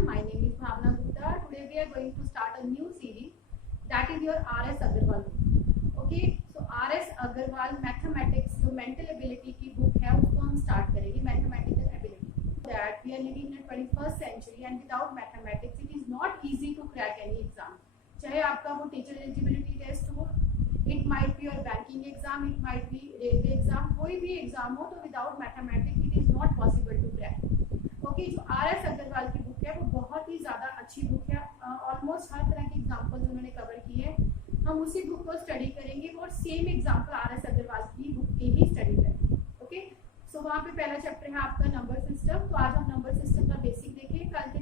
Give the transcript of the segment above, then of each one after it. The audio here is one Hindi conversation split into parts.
everyone, my name is Bhavna Gupta. Today we are going to start a new series, that is your R.S. Agarwal book. Okay, so R.S. Agarwal mathematics जो मेंटल एबिलिटी की बुक है उसको हम स्टार्ट करेंगे, mathematical ability. That we are living in 21st century and without mathematics it is not easy to crack any exam. चाहे आपका वो टीचर एलिजिबिलिटी टेस्ट हो, it might be your banking exam, it might be railway exam, कोई भी एग्जाम हो तो without mathematics it is not possible to crack. Okay, जो R.S. अग्रवाल की बुक है वो बहुत ही ज़्यादा अच्छी बुक है. ऑलमोस्ट हर तरह के एग्जाम्पल्स उन्होंने कवर किए हैं. हम उसी बुक को स्टडी करेंगे और सेम एग्जाम्पल R.S. अग्रवाल की बुक के ही स्टडी करेंगे. ओके, सो वहाँ पे पहला चैप्टर है आपका नंबर सिस्टम. तो आज हम नंबर सिस्टम का बेसिक देखें. कल के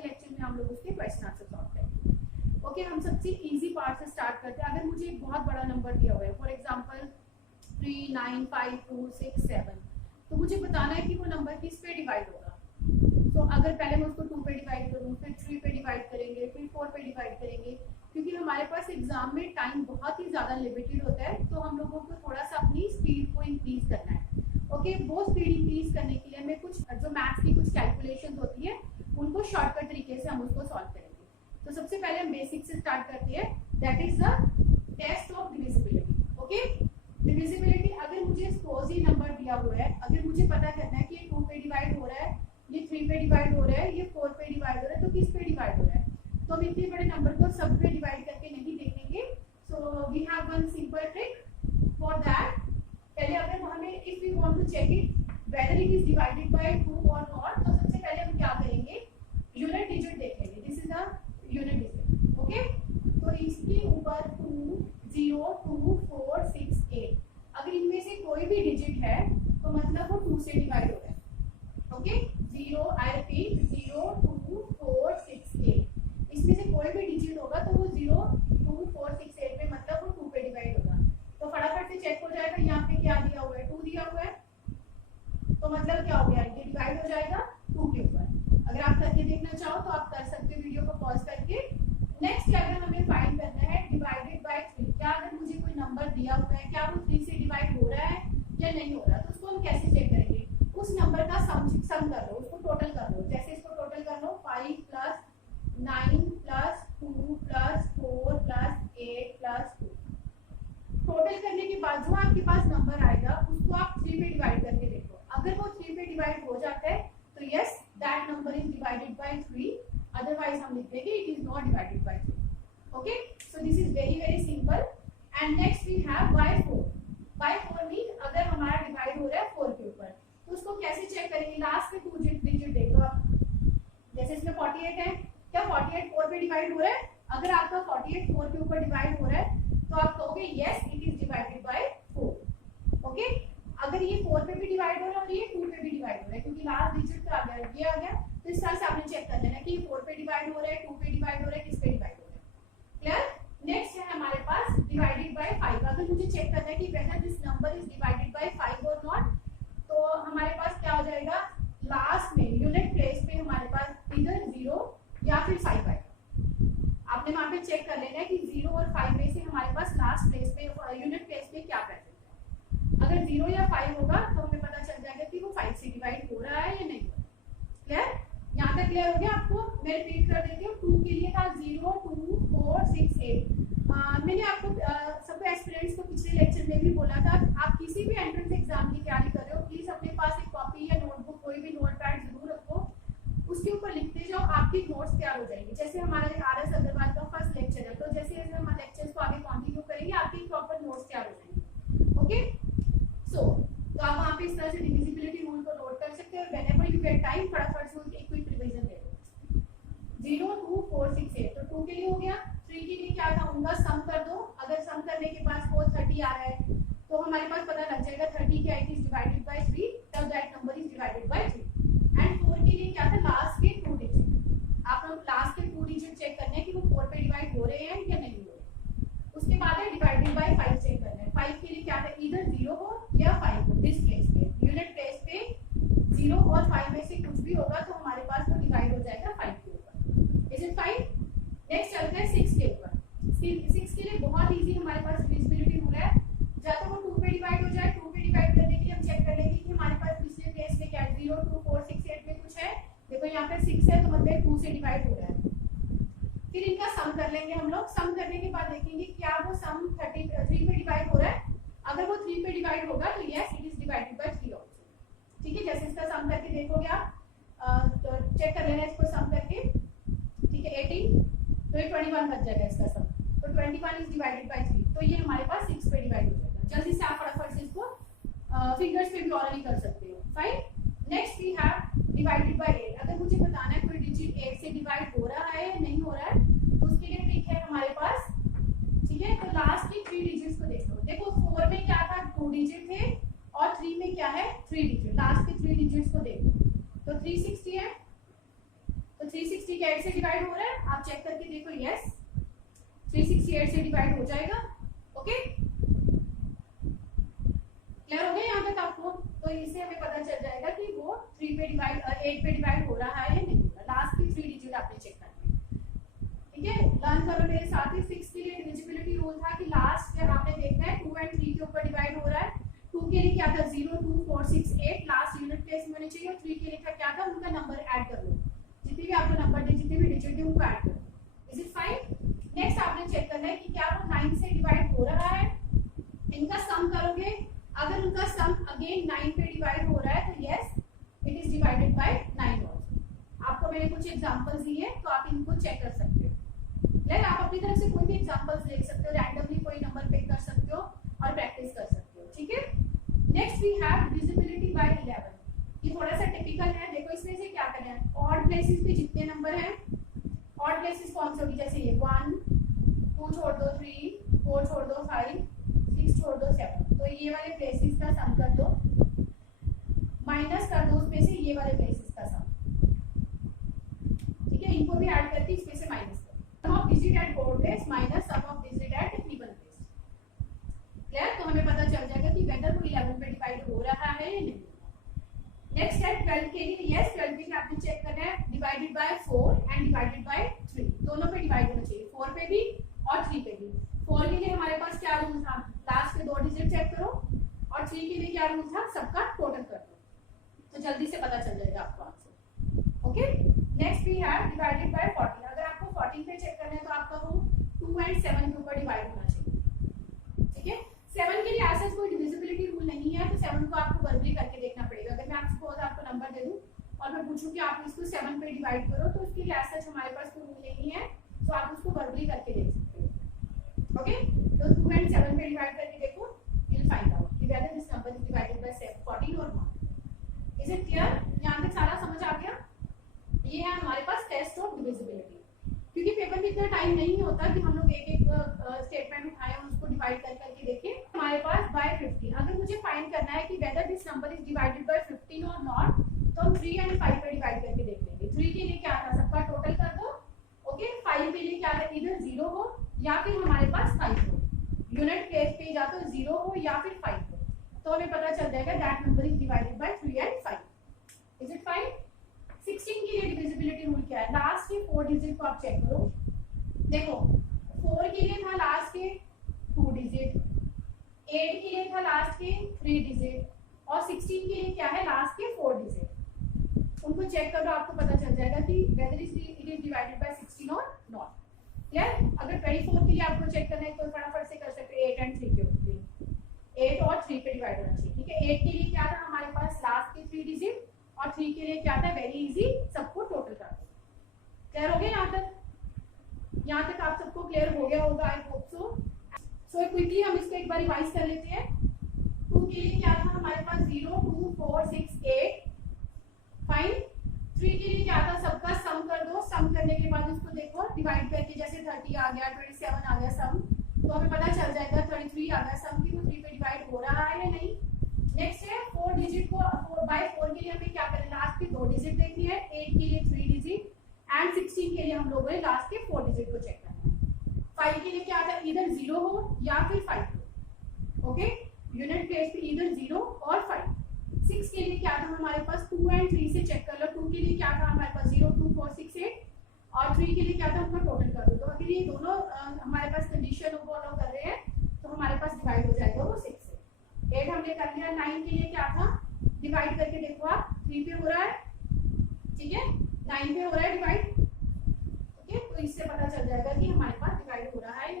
लेक्चर में हम लोग उसके क्वेश्चन आंसर सॉल्व करेंगे. ओके, हम सबसे इजी पार्ट से स्टार्ट करते हैं. अगर मुझे एक बहुत बड़ा नंबर दिया हुआ है, फॉर एग्जांपल 3, 9, 5, 2, 6, 7, तो मुझे बताना है कि वो नंबर किस पे डिवाइड होगा. तो अगर पहले मैं उसको 2 पे डिवाइड करूँ, फिर 3 पे डिवाइड करेंगे, फिर 4 पे डिवाइड करेंगे, क्योंकि हमारे पास एग्जाम में टाइम बहुत ही ज़्यादा लिमिटेड होता है. तो हम लोगों को थोड़ा सा अपनी स्पीड को इंक्रीज करना है. ओके, वो स्पीड इंक्रीज करने के लिए हमें कुछ जो मैथ्स की कुछ कैलकुलेशन होती है उनको शॉर्टकट तरीके से हम उसको सॉल्व करेंगे. तो सबसे पहले हम बेसिक से स्टार्ट करते हैं, that is the test of divisibility. Okay, divisibility अगर मुझे सपोज ये नंबर दिया हुआ है, अगर मुझे पता करना है कि ये 2 पे डिवाइड हो रहा है, ये 3 पे डिवाइड हो रहा है, ये 4 पे डिवाइड हो रहा है, तो किस पे डिवाइड हो रहा है. तो हम इतने बड़े नंबर को सब पे डिवाइड करके नहीं देखेंगे. So we have one simple trick for that. पहले अगर हमें if we want to check it whether it is divided by 2 और नॉट, तो सबसे पहले हम क्या करेंगे, यूनिट डिजिट देखेंगे. This is the unit digit. Okay, तो इसके ऊपर 2, 0, 2, 4, 6, 8, अगर इनमें से कोई भी डिजिट है तो मतलब वो 2 से डिवाइड हो रहा है. ओके, 0, आई रिपीट, 0, 2, 4, 6, 8, इसमें से कोई भी डिजिट होगा तो वो 0, 2, 4, 6, 8 में मतलब वो 2 पे डिवाइड होगा. तो फटाफट से चेक हो जाएगा. यहाँ पे क्या दिया हुआ है, 2 दिया हुआ है, तो मतलब क्या हो गया, ये डिवाइड हो जाएगा 2 के ऊपर. अगर आप करके देखना चाहो तो आप कर सकते हो वीडियो को पॉज करके. नेक्स्ट अगर हमें फाइंड करना है डिवाइडेड बाय 3, क्या अगर मुझे कोई नंबर दिया हुआ है क्या वो 3 से डिवाइड हो रहा है या नहीं हो रहा, तो उसको हम कैसे चेक करेंगे. उस नंबर का सम कर लो, उसको टोटल कर लो. जैसे इसको टोटल कर लो, 5 + 9 + 2 + 4 + 8 + 2. टोटल करने के बाद जो आपके पास नंबर आएगा उसको आप 3 पे डिवाइड करके देखो. अगर वो 3 पे डिवाइड हो जाता है तो yes that number is divided by 3, otherwise हम लिख देंगे it is not divided by 3. Okay, so this is very simple. And next we have by 4. By 4 mean अगर हमारा डिवाइड हो रहा है 4 के ऊपर, तो उसको कैसे चेक करेंगे. लास्ट में 2 डिजिट देख लो आप. जैसे इसमें 48 है, क्या 48 4 पे डिवाइड हो रहा है. अगर आपका 48 4 के ऊपर डिवाइड हो रहा है तो आप कहोगे yes it is divided bye 4. Okay, अगर ये 4 पे भी डिवाइड हो रहा है और ये 2 पे भी डिवाइड हो रहा है, क्योंकि लास्ट डिजिट तो आ गया, ये आ गया, तो इस तरह से आपने चेक कर लेना कि ये 4 पे डिवाइड हो रहा है, 2 पे डिवाइड हो रहा है, किस पे डिवाइड हो रहा है. क्लियर. नेक्स्ट है हमारे पास डिवाइडेड बाय 5. अगर मुझे चेक करना है कि whether this number is divided bye 5 और नॉट, तो हमारे पास क्या हो जाएगा, लास्ट में यूनिट प्लेस पे हमारे पास इधर 0 या फिर 5 आएगा. आपने वहां पे चेक कर लेना है कि 0 और 5 में से हमारे पास लास्ट प्लेस पे यूनिट प्लेस पे क्या प्रेजेंट है. अगर 0 या 5 होगा तो हमें पता चल जाएगा कि वो 5 से डिवाइड हो रहा है या नहीं हो रहा. क्लियर. यहाँ तक क्लियर हो गया आपको. मैं रिपीट कर देती हूँ. 2 के लिए था 0, 2, 4, 6, 8. मैंने आपको सबको एस्पिरेंट्स को पिछले लेक्चर में भी बोला था, आप किसी भी एंट्रेंस एग्जाम की तैयारी कर रहे हो प्लीज अपने पास एक कॉपी या नोटबुक कोई भी नोटपैड जरूर रखो. उसके ऊपर लिखते जाओ, आपकी नोट्स तैयार हो जाएंगे. जैसे हमारा R.S. अग्रवाल का फर्स्ट लेक्चर है, तो जैसे जैसे हम लेक्चर्स को आगे कंटिन्यू करेंगे आपकी प्रॉपर नोट्स तैयार हो जाएंगे. ओके, सो तो आप वहाँ पे इस तरह से डिविजिबिलिटी रूल को नोट कर सकते हो. व्हेनेवर यू गेट टाइम फटाफट से एक क्विक रिवीजन दे दो. 0, 2, 4, 6, 8, तो 2 के लिए हो गया. 3 के लिए क्या था, उनका सम कर दो. अगर सम करने के बाद 430 आ रहा है तो हमारे पास पता लग जाएगा 30 क्या इट इज डिवाइडेड बाय 3, तब that number is divided by 3. And 4 के लिए क्या था, लास्ट के 2 डिजिट. आप लोग लास्ट के 2 डिजिट चेक करने हैं कि वो 4 पे डिवाइड हो रहे हैं या नहीं हो रहे. उसके बाद है डिवाइडेड बाय 5 चेक करना है. 5 के लिए क्या था, इधर 0 हो या 5 हो. दिस प्लेस पे यूनिट प्लेस पे 0 और 5 में से कुछ भी होगा तो हमारे पास वो डिवाइड हो जाएगा 5 के ऊपर. Is it fine. नेक्स्ट चलते हैं 6 के ऊपर. 6 के लिए बहुत इजी हमारे पास डिविजिबिलिटी रूल है. या तो वो 2 पे डिवाइड हो जाए, 2 पे डिवाइड करने के लिए हम चेक कर में 2 से डिवाइड हो रहा है। फिर इनका सम कर लेंगे हम लोग। सम करने के बाद देखेंगे क्या वो सम 3 पे डिवाइड हो रहा है। अगर वो 3 पे डिवाइड होगा तो yes it is divided by 3 also. ठीक है, जैसे इसका सम करके देखोगे आप, तो चेक कर लेना इसको सम करके। ठीक है, 18 तो ये 21 बच जाएगा इसका सम। तो 21 इज डिवाइडेड बाय 3, तो ये हमारे पास 6 पे डिवाइड हो जाएगा। जल्दी से आप फटाफट से इसको फिंगर्स पे भी ऑलरेडी कर सकते हो। Fine, next we have divided by 8। अगर मुझे बताना है कोई डिजिट 8 से डिवाइड हो रहा है या नहीं हो रहा है, तो उसके लिए ट्रिक है हमारे पास। ठीक है, तो लास्ट की 3 डिजिट्स को देख लो। देखो 4 में क्या था, 2 डिजिट थे, और 3 में क्या है, 3 डिजिट। लास्ट की 3 डिजिट्स को देखो, तो 360 है, तो 360 के 8 से डिवाइड हो रहा है। आप चेक करके देखो, यस 368 से डिवाइड हो जाएगा। ओके, क्लियर हो गया यहाँ तक आपको? तो इससे हमें पता चल जाएगा कि वो 3 पे डिवाइड 8 पे डिवाइड हो रहा है या नहीं हो रहा। लास्ट की 3 डिजिट आपने चेक करनी है। ठीक है, लर्न करो मेरे साथ ही। 6 के लिए डिविजिबिलिटी रूल था कि लास्ट में आपने देखना है 2 एंड 3 के ऊपर डिवाइड हो रहा है। 2 के लिए क्या था, 0 2 4 6 8 लास्ट यूनिट प्लेस में होनी चाहिए। और 3 के लिए था क्या था, उनका नंबर ऐड कर लो। जितने भी आपको नंबर दे, जितने भी डिजिट है उनको ऐड करो। Is it fine? नेक्स्ट आपने चेक करना है कि क्या वो 9 से डिवाइड हो रहा है। इनका सम करोगे, अगर उनका सम अगेन 9 पे डिवाइड हो रहा है तो yes it is divided bye 9 also. आपको मैंने कुछ एग्जांपल्स दिए तो आप इनको चेक कर सकते हो। लाइक आप अपनी तरफ से कोई भी एग्जांपल्स देख सकते हो, रैंडमली कोई नंबर पिक कर सकते हो और प्रैक्टिस कर सकते हो। ठीक है, next we have divisibility by 11। ये थोड़ा सा टिपिकल है। देखो इसमें से क्या करना है, ऑड प्लेसेस पे जितने नंबर हैं, ऑड प्लेसेस कौन से होगी, जैसे ये 1 2 छोड़ दो 3 4 छोड़ दो 5 6 छोड़ दो 7, तो ये वाले प्लेसेस का सम कर दो, माइनस कर दो उसमें से ये वाले प्लेसेस का सम। ठीक है, इनको भी ऐड करके इसमें से माइनस कर, sum of digit at odd place minus sum of digit at even place. Clear? तो हमें पता चल जाएगा कि वेदर वो 11 पे डिवाइड हो रहा है या नहीं। नेक्स्ट है 12 के लिए। यस 12 के लिए आपने चेक करना है divided by 4 and divided by 3, दोनों पे डिवाइड होना चाहिए, 4 पे भी और 3 पे भी। 4 के लिए हमारे पास क्या रूल था, लास्ट के 2 डिजिट चेक करो, और 3 के लिए क्या रूल था, सबका टोटल कर दो, तो जल्दी से पता चल जाएगा आपको answer. Okay, next we have divided by 14। अगर आपको 14 पे चेक करना है तो आपका वो 2 एंड 7 के ऊपर डिवाइड होना चाहिए। ठीक है, 7 के लिए ऐसा कोई डिविजिबिलिटी रूल नहीं है, तो 7 को आपको वर्बली करके देखना पड़ेगा। अगर मैं आपको नंबर दे दूं और मैं पूछूं कि आप इसको 7 पे डिवाइड करो, तो उसके लिए ऐसा हमारे पास कोई रूल नहीं है, तो आप उसको वर्बली करके देख सकते हो। ओके, तो 2 एंड 7 पे डिवाइड करके देखो, यू विल फाइंड आउट कि whether this number is divided by 14 और नॉट। Is it clear? यहां तक सारा समझ आ गया? ये है हमारे पास टेस्ट ऑफ डिविजिबिलिटी। क्योंकि पेपर में इतना टाइम नहीं होता कि हम लोग एक एक स्टेटमेंट उठाएं और उसको डिवाइड कर करके देखें। हमारे पास बाय 15, अगर मुझे फाइंड करना है कि whether this number is divided bye 15 और नॉट, तो हम 3 एंड 5 पे डिवाइड करके देख लेंगे। 3 के लिए क्या था, सबका टोटल कर दो। ओके, 5 के लिए क्या था, इधर 0 हो या फिर हमारे पास 5 हो, यूनिट प्लेस पे या तो 0 हो या फिर 5 हो, तो हमें पता चल जाएगा that number is divided by 3 and 5। Is it fine? 16 के लिए डिविजिबिलिटी रूल क्या है, लास्ट के 4 डिजिट को आप चेक करो। देखो 4 के लिए था लास्ट के 2 डिजिट, 8 के लिए था लास्ट के 3 डिजिट, और 16 के लिए क्या है, लास्ट के 4 डिजिट। उनको चेक करो, आपको पता चल जाएगा कि whether it is divided bye 16 और नॉट। क्लियर? अगर 24 के लिए आपको चेक करना है तो फटाफट से कर सकते हो, 8 एंड 3 के ऊपर, 8 और 3 पे डिवाइड होना चाहिए। ठीक है, 8 के लिए क्या था हमारे पास, लास्ट के 3 डिजिट, और 3 के लिए क्या था, वेरी इजी, सबको टोटल कर दो। क्लियर हो गया यहाँ तक? यहाँ तक आप सबको क्लियर हो गया होगा, I hope so. So quickly हम इसको एक बार रिवाइज कर लेते हैं। 2 के लिए क्या था हमारे पास, 0 2 4 6 8, फाइन। 3 के लिए क्या था, सबका सम कर दो, सम करने के बाद उसको देखो डिवाइड करके, जैसे 30 आ गया, 27 आ गया सम, तो हमें पता चल जाएगा 33 आ गया सम की वो 3 पे डिवाइड हो रहा है या नहीं। नेक्स्ट है 4 डिजिट को, 4 के लिए हमें क्या करना है, लास्ट के 2 डिजिट देखनी है, 8 के लिए 3 डिजिट एंड 16 के लिए हम लोगों ने लास्ट के 4 डिजिट को चेक करना है। 5 के लिए क्या था, इधर 0 हो या फिर 5 हो। ओके, यूनिट प्लेस पे इधर 0 और 5। 6 के लिए क्या था हमारे पास, 2 एंड 3 से चेक कर लो। 2 के लिए क्या था हमारे पास, 0 2 4 6 8, और 3 के लिए क्या था, उनका टोटल कर दो। तो अगर ये दोनों हमारे पास कंडीशन फॉलो कर रहे हैं तो हमारे पास डिवाइड हो जाएगा वो 6 से। 8 हमने कर लिया। 9 के लिए क्या था, डिवाइड करके देखो आप, 3 पे हो रहा है। ठीक है, 9 पे हो रहा है डिवाइड, ओके, तो इससे पता चल जाएगा कि हमारे पास डिवाइड हो रहा है।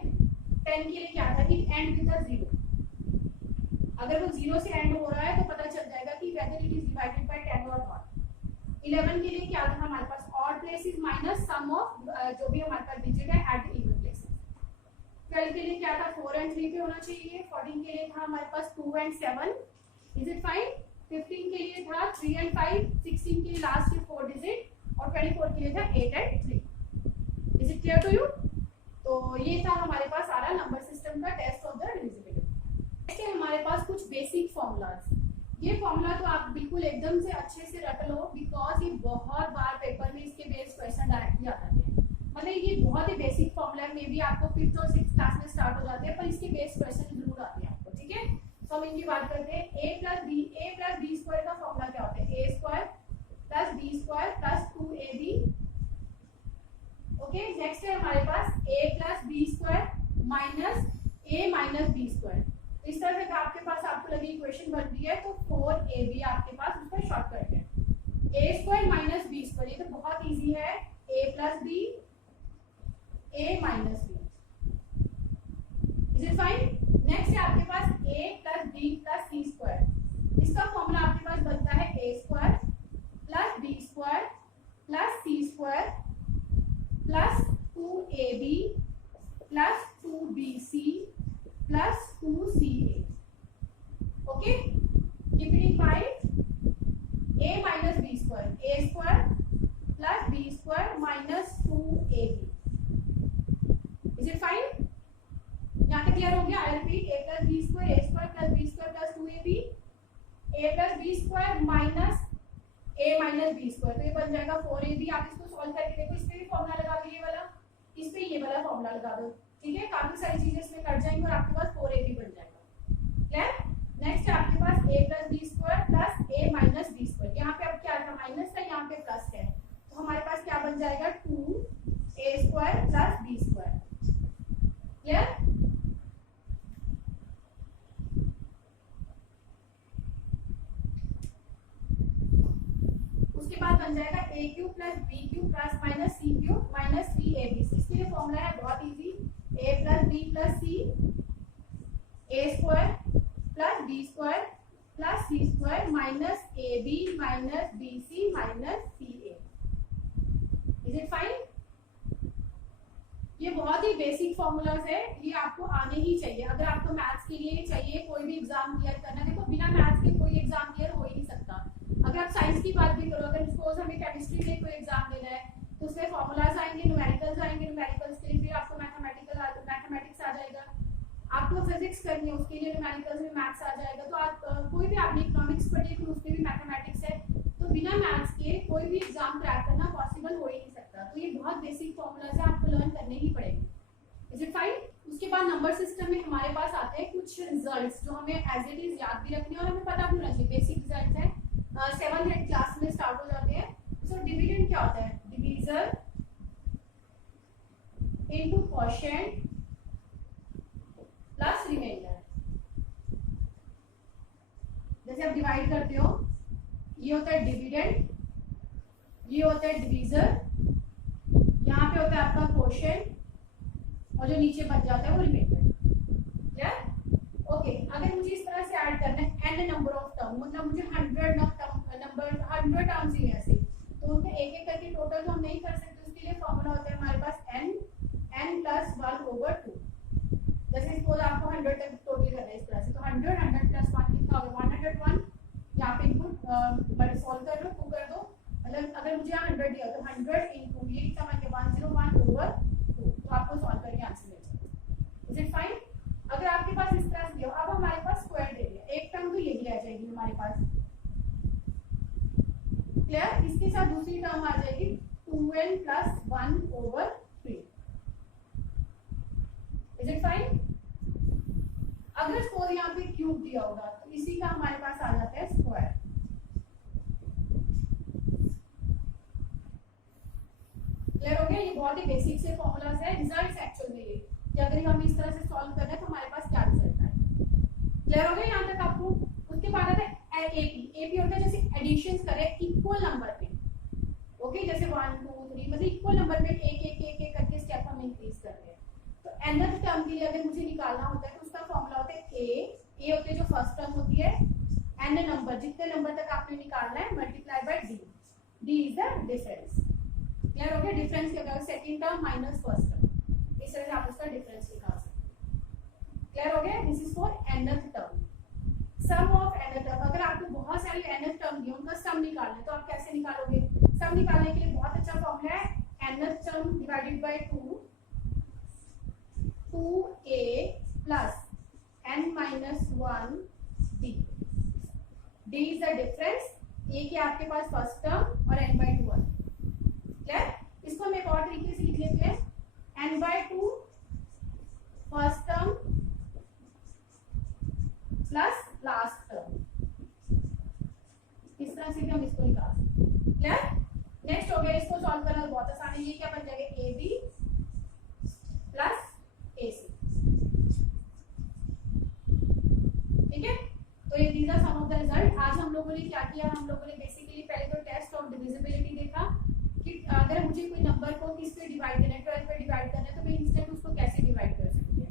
10 के लिए क्या था कि एंड विद द 0, अगर वो 0 से एंड हो रहा है तो पता चल जाएगा कि whether it is divided by 10 और नॉट। 11 के लिए क्या था हमारे पास, odd places minus sum of जो भी हमारे पास डिजिट है एट द इवन प्लेसेस। 12 के लिए क्या था, 4 एंड 3 पे होना चाहिए। 14 के लिए था हमारे पास 2 एंड 7, इज इट फाइन। 15 के लिए था 3 एंड 5, 16 के लिए लास्ट के 4 डिजिट, और 24 के लिए था 8 and 3। Is it clear to you? तो ये था हमारे पास सारा नंबर सिस्टम का टेस्ट ऑफ द डिविजिबिलिटी। ऐसे हमारे पास कुछ बेसिक फॉर्मूलाज, ये फॉर्मूला तो आप बिल्कुल एकदम से अच्छे से रट लो, बिकॉज ये बहुत बार पेपर में इसके बेस्ड क्वेश्चन डायरेक्टली आ जाते हैं। मतलब ये बहुत ही बेसिक फॉर्मूला है, मे बी आपको 5th और 6th क्लास में स्टार्ट हो जाते हैं, पर इसके बेस्ड क्वेश्चन जरूर आते हैं आपको, ठीक है। तो हम इनकी बात करते हैं। a प्लस बी स्क्वायर का फॉर्मूला क्या होता है, a square plus B square plus 2ab। Okay, next है हमारे पास a plus B square minus a minus B square. इस तरह से आपके पास आपको लगी इक्वेशन बन रही है, तो 4ab आपके पास उसका शॉर्टकट है। a square minus B square, ये तो बहुत इजी है, a plus B a minus B, is it fine. Next है आपके पास a plus B plus C square, इसका फॉर्मूला आपके पास बनता है a square plus B square plus C square plus 2ab plus 2bc plus 2ca। Okay, keep it in mind, a minus B square, a square plus B square minus 2ab, is it fine. यहाँ तक क्लियर हो गया? I repeat, a plus B square, a square plus B square plus 2ab, a plus B square minus a minus B square, तो ये बन जाएगा 4ab। आप इसको सॉल्व करके देखो, इस पे भी फॉर्मूला लगा दो, ये वाला, इस पे ये वाला फॉर्मूला लगा दो, ठीक है। काफी सारी चीजें इसमें कट जाएंगी और आपके पास 4ab बन जाएगा। क्लियर? नेक्स्ट है आपके पास a plus B square plus a minus B square, यहाँ पे अब क्या था, माइनस था, यहाँ पे प्लस है, तो हमारे पास क्या बन जाएगा, 2a square plus B square. Clear? उसके बाद बन जाएगा a cube plus B cube plus minus C cube minus 3ab। इसके लिए फॉर्मूला है बहुत easy, a plus B plus C, a square plus B square plus C square minus ab minus bc minus ca। Is it fine? ये बहुत ही बेसिक फॉर्मूलाज है, ये आपको आने ही चाहिए अगर आपको मैथ्स के लिए चाहिए कोई भी एग्जाम क्लियर करना। देखो बिना मैथ्स के कोई एग्जाम क्लियर हो ही नहीं सकता। अगर आप साइंस की बात भी करो, अगर सपोज हमें केमिस्ट्री में कोई एग्जाम देना है तो उसमें फॉर्मूलाज आएंगे, न्यूमेरिकल्स आएंगे, न्यूमेरिकल्स के लिए फिर आपको मैथमेटिक्स आ जाएगा। आपको फिजिक्स करनी है, उसके लिए न्यूमेरिकल्स में मैथ्स आ जाएगा। तो आप कोई भी आपने इकोनॉमिक्स पढ़ी तो उसमें भी मैथमेटिक्स है, तो बिना मैथ्स के कोई भी एग्जाम क्रैक करना पॉसिबल हो ही नहीं सकता। तो ये बहुत बेसिक फॉर्मूलाज है, आपको लर्न करने ही पड़ेंगे। Is it fine? उसके बाद नंबर सिस्टम में हमारे पास आते हैं कुछ रिजल्ट्स जो हमें एज इट इज याद भी रखने और हमें पता भी होना चाहिए। बेसिक रिजल्ट्स है, 7th 8th क्लास में स्टार्ट हो जाते हैं। सो डिविडेंड क्या होता है, divisor into quotient plus remainder. जैसे आप डिवाइड करते हो, ये होता है डिविडेंड, ये होता है डिवीजर, यहाँ पे होता है आपका क्वोशिएंट, और जो नीचे बच जाता है वो रिमाइंडर। क्लियर? ओके, अगर मुझे इस तरह से ऐड करना है n नंबर ऑफ टर्म, मतलब मुझे 100 टर्म्स ही ऐसे, तो उसमें एक एक करके टोटल तो हम नहीं कर सकते। उसके लिए फॉर्मूला होता है हमारे पास n प्लस 1/2। जैसे सपोज आपको 100 तक टोटल करना है इस तरह से, तो 100 प्लस 1 कितना होगा, 101। यहाँ पे इनपुट बड़े सॉल्व कर लो, 2 कर दो, मतलब अगर मुझे यहाँ 100 दिया तो 100 इंटू ये कितना बन गया 101/2, तो आपको सॉल्व करके आंसर मिल जाएगा। Is it fine? अगर आपके पास इस तरह से दिया, अब हमारे पास स्क्वायर दे दिया, एक टर्म तो यही आ जाएगी हमारे पास। क्लियर? इसके साथ दूसरी टर्म आ जाएगी 2n plus 1/3। Is it fine? अगर सपोज यहाँ पे क्यूब दिया होगा तो इसी का हमारे पास आ जाता है स्क्वायर। क्लियर हो गया? ये बहुत ही बेसिक से फॉर्मूलाज है, रिजल्ट्स एक्चुअल में ये कि अगर हम इस तरह से सॉल्व करना है तो हमारे पास क्या रिजल्ट आए। क्लियर हो गया यहाँ तक आपको? उसके बाद आता है एपी। एपी होता है जैसे एडिशन करें इक्वल नंबर पे। ओके जैसे 1 2 3 मतलब इक्वल नंबर में एक एक एक एक करके स्टेप हम इंक्रीज कर रहे हैं। तो nth टर्म के लिए अगर मुझे निकालना होता है तो उसका फॉर्मूला होता है ए होती है जो फर्स्ट टर्म होती है, n नंबर जितने नंबर तक आपने निकालना है multiply by D, D is the difference. Clear हो गया? डिफरेंस क्या होगा? Second term minus first term, इस तरह से आप उसका डिफरेंस निकाल सकते हैं। क्लियर हो गया? This is for nth term. Sum of nth term, अगर आपको बहुत सारी nth टर्म दी उनका सम निकालना है तो आप कैसे निकालोगे? सम निकालने के लिए बहुत अच्छा फॉर्मूला है nth term divided by 2 2a plus n minus 1 d, d is the difference, a के आपके पास फर्स्ट टर्म और n by 2 है। क्लियर? इसको हम एक और तरीके से लिख लेते हैं, n by 2 first term plus last term, इस तरह से भी हम इसको निकाल सकते हैं। क्लियर? नेक्स्ट हो गया, इसको सॉल्व करना बहुत आसान है। ये क्या बन जाएगा? A B plus A C. ठीक है, तो ये these are some of the result. आज हम लोगों ने क्या किया? हम लोगों ने बेसिकली पहले तो टेस्ट ऑफ डिविजिबिलिटी देखा कि अगर मुझे कोई नंबर को किस पे डिवाइड करना है, 12 पे डिवाइड करना है तो मैं इंस्टेंट उसको कैसे डिवाइड कर सकती है।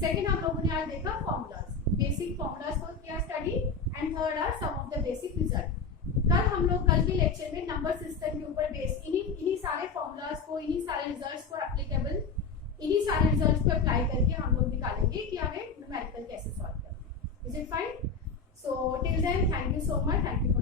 सेकंड हम लोगों ने आज देखा फॉर्मूलाज, बेसिक फॉर्मूलाज को किया study, and third are some of the basic result. कल के लेक्चर में नंबर सिस्टम के ऊपर बेस इन्हीं सारे फॉर्मूलाज को, इन्हीं सारे रिजल्ट्स को एप्लीकेबल, इन्हीं सारे रिजल्ट्स को अप्लाई करके हम लोग निकालेंगे कि हमें न्यूमेरिकल कैसे सॉल्व करना है। Is it fine? So till then thank you so much, thank you.